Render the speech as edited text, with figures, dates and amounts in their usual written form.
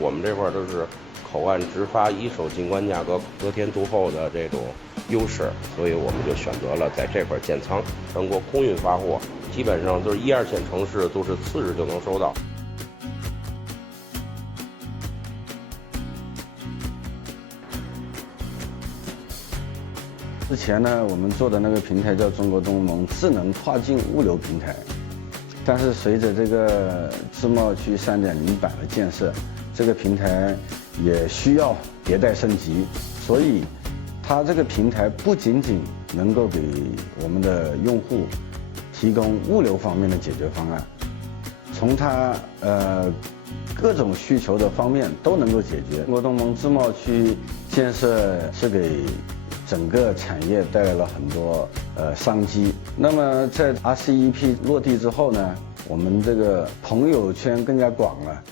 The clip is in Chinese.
我们这块儿都是口岸直发一手进关价格隔天独后的这种优势，所以我们就选择了在这块建仓，全国空运发货，基本上都是1、2线城市都是次日就能收到。之前呢，我们做的那个平台叫中国东盟智能跨境物流平台，但是随着这个自贸区3.0版的建设，这个平台也需要迭代升级，所以它这个平台不仅仅能够给我们的用户提供物流方面的解决方案，从它各种需求的方面都能够解决。中国东盟自贸区建设是给整个产业带来了很多商机。那么在 RCEP 落地之后呢，我们这个朋友圈更加广了，